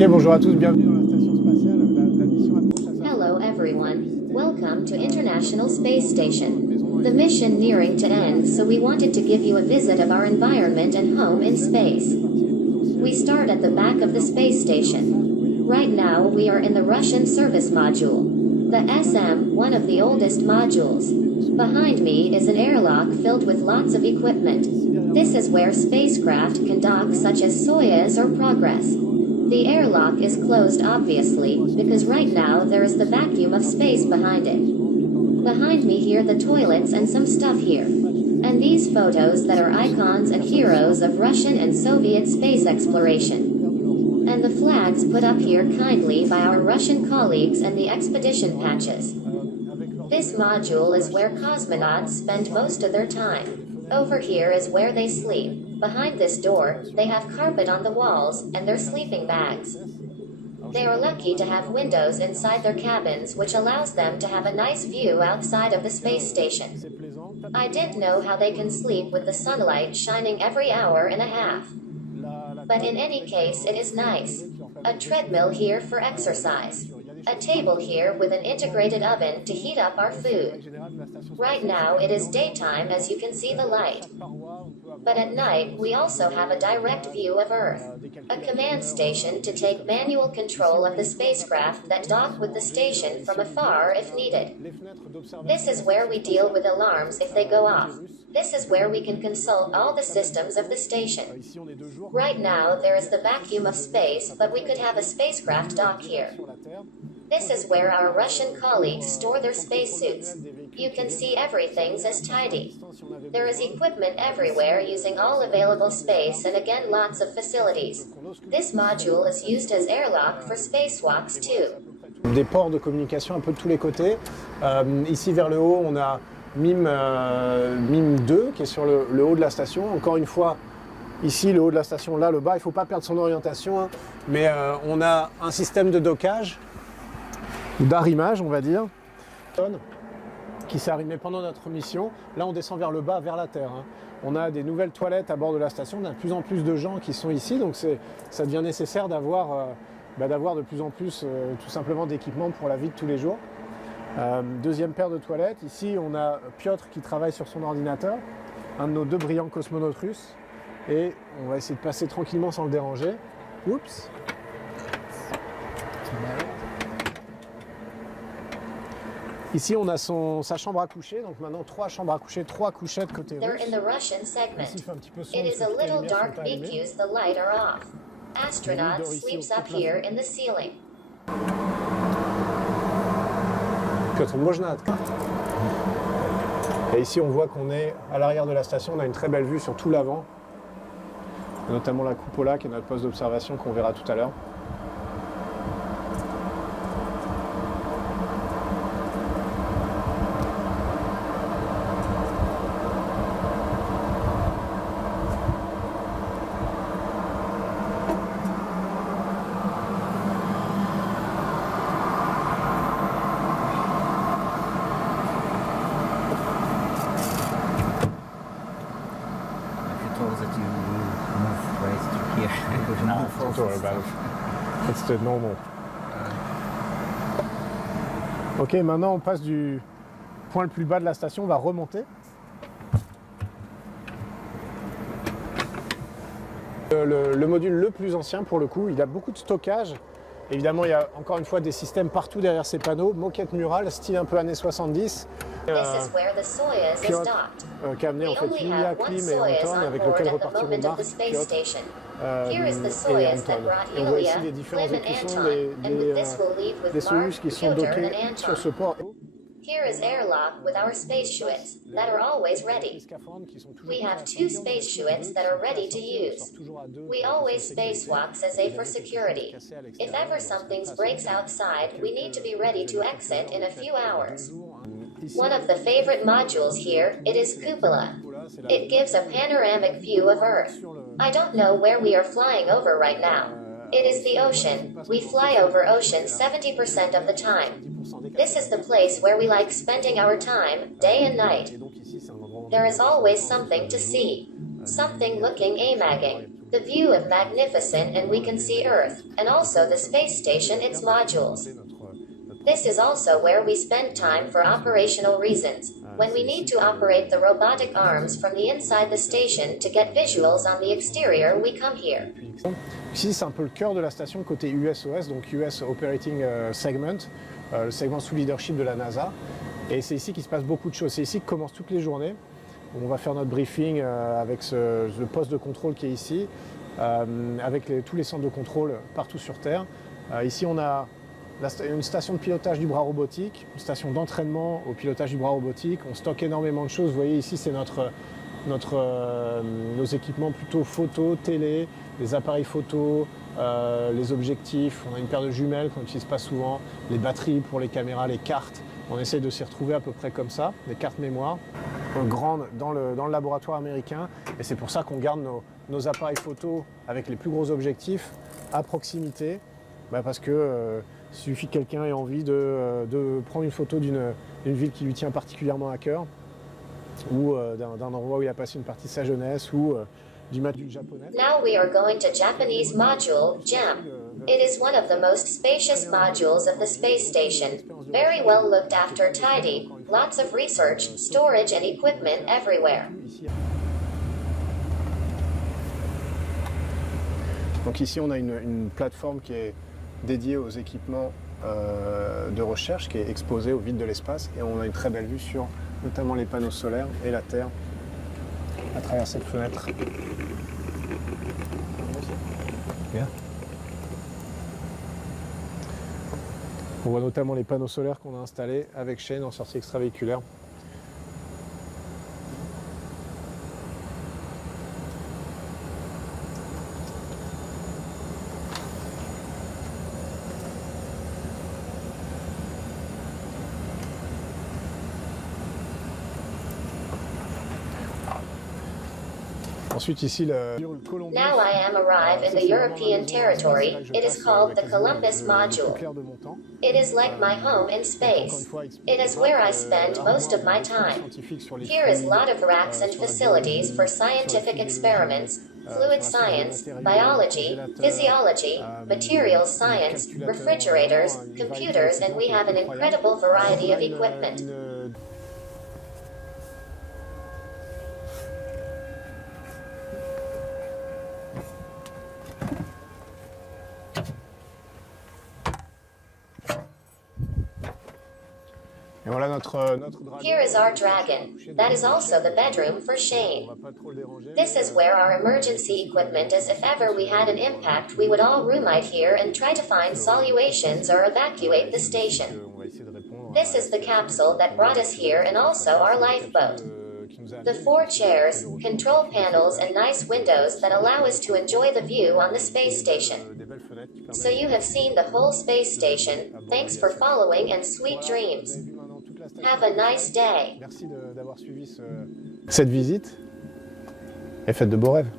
Ok, bonjour à tous, bienvenue dans la station spatiale. La mission approche. Hello everyone. Welcome to International Space Station. The mission nearing to end, so we wanted to give you a visit of our environment and home in space. We start at the back of the space station. Right now we are in the Russian service module. The SM, one of the oldest modules. Behind me is an airlock filled with lots of equipment. This is where spacecraft can dock, such as Soyuz or Progress. The airlock is closed obviously, because right now there is the vacuum of space behind it. Behind me here the toilets and some stuff here. And these photos that are icons and heroes of Russian and Soviet space exploration. And the flags put up here kindly by our Russian colleagues and the expedition patches. This module is where cosmonauts spend most of their time. Over here is where they sleep. Behind this door, they have carpet on the walls and their sleeping bags. They are lucky to have windows inside their cabins, which allows them to have a nice view outside of the space station. I didn't know how they can sleep with the sunlight shining every hour and a half. But in any case, it is nice. A treadmill here for exercise. A table here with an integrated oven to heat up our food. Right now it is daytime, as you can see the light. But at night we also have a direct view of Earth. A command station to take manual control of the spacecraft that dock with the station from afar if needed. This is where we deal with alarms if they go off. This is where we can consult all the systems of the station. Right now there is the vacuum of space, but we could have a spacecraft dock here. This is where our Russian colleagues store their spacesuits. You can see everything's as tidy. There is equipment everywhere using all available space and again lots of facilities. This module is used as airlock for spacewalks too. Des ports de communication un peu de tous les côtés. Ici vers le haut, on a MIM 2 qui est sur le haut de la station. Encore une fois, ici le haut de la station, là le bas, il ne faut pas perdre son orientation, hein, mais on a un système de dockage, ou d'arrimage on va dire, qui s'est arrimé pendant notre mission. Là on descend vers le bas, vers la terre. Hein. On a des nouvelles toilettes à bord de la station, on a de plus en plus de gens qui sont ici, donc ça devient nécessaire d'avoir de plus en plus tout simplement d'équipements pour la vie de tous les jours. Deuxième paire de toilettes, ici on a Piotr qui travaille sur son ordinateur, un de nos deux brillants cosmonautes russes, et on va essayer de passer tranquillement sans le déranger. Oups. Ici, on a sa chambre à coucher, donc maintenant 3 chambres à coucher, 3 couchettes côté russe. They're in the Russian segment. It is a little dark because the light are off. Astronaut sleeps up here in the ceiling. Piotr Mojnat. Et ici, on voit qu'on est à l'arrière de la station, on a une très belle vue sur tout l'avant, notamment la cupola qui est notre poste d'observation qu'on verra tout à l'heure. Don't worry about it. It's the normal. Ok, maintenant on passe du point le plus bas de la station, on va remonter. Le module le plus ancien pour le coup, il a beaucoup de stockage. Évidemment, il y a encore une fois des systèmes partout derrière ces panneaux, moquette murale, style un peu années 70. Piotr, qui a amené en fait Yulia, Klim et Anton, avec lequel repartiront Marc, Piotr et Anton. Et on voit ici les différents écussons, des Soyuz qui sont dockés sur ce port. Here is airlock with our spaceships that are always ready. We have 2 spaceships that are ready to use. We always spacewalks as a for security. If ever something breaks outside, we need to be ready to exit in a few hours. One of the favorite modules here, it is Cupola. It gives a panoramic view of Earth. I don't know where we are flying over right now. It is the ocean. We fly over ocean 70% of the time. This is the place where we like spending our time, day and night. There is always something to see. something looking amazing. The view is magnificent and we can see Earth, and also the space station, its modules. This is also where we spend time for operational reasons, when we need to operate the robotic arms from the inside the station to get visuals on the exterior, we come here. Ici, c'est un peu le cœur de la station côté USOS, donc US Operating Segment, le segment sous leadership de la NASA. Et c'est ici qu'il se passe beaucoup de choses. C'est ici que commencent toutes les journées. On va faire notre briefing avec le poste de contrôle qui est ici, avec tous les centres de contrôle partout sur Terre. Ici, on a une station de pilotage du bras robotique, une station d'entraînement au pilotage du bras robotique. On stocke énormément de choses. Vous voyez ici, c'est nos équipements plutôt photo, télé, les appareils photo, les objectifs. On a une paire de jumelles qu'on n'utilise pas souvent, les batteries pour les caméras, les cartes. On essaie de s'y retrouver à peu près comme ça, des cartes mémoire grandes dans le laboratoire américain. Et c'est pour ça qu'on garde nos appareils photo avec les plus gros objectifs à proximité. Parce que il suffit que quelqu'un ait envie de prendre une photo d'une ville qui lui tient particulièrement à cœur, ou d'un endroit où il a passé une partie de sa jeunesse, ou du match du japonais. Now we are going to Japanese module, JAM. It is one of the most spacious modules of the space station. Very well looked after, tidy, lots of research, storage and equipment everywhere. Donc ici on a une plateforme qui est dédiée aux équipements de recherche, qui est exposée au vide de l'espace, et on a une très belle vue sur notamment les panneaux solaires et la Terre à travers cette fenêtre. Bien. On voit notamment les panneaux solaires qu'on a installés avec Shane en sortie extravéhiculaire. Ensuite ici le Columbus. Now I am arrived in the European territory. It is called the Columbus module. It is like my home in space. It is where I spend most of my time. Here is a lot of racks and facilities for scientific experiments, fluid science, biology, physiology, materials science, refrigerators, computers, and we have an incredible variety of equipment. Et voilà notre dragon. Here is our dragon. That is also the bedroom for Shane. This is where our emergency equipment is. If ever we had an impact, we would all roomite here and try to find solutions or evacuate the station. This is the capsule that brought us here and also our lifeboat. The 4 chairs, control panels and nice windows that allow us to enjoy the view on the space station. So you have seen the whole space station. Thanks for following and sweet dreams. Have a nice day. Merci d'avoir suivi cette visite et faites de beaux rêves.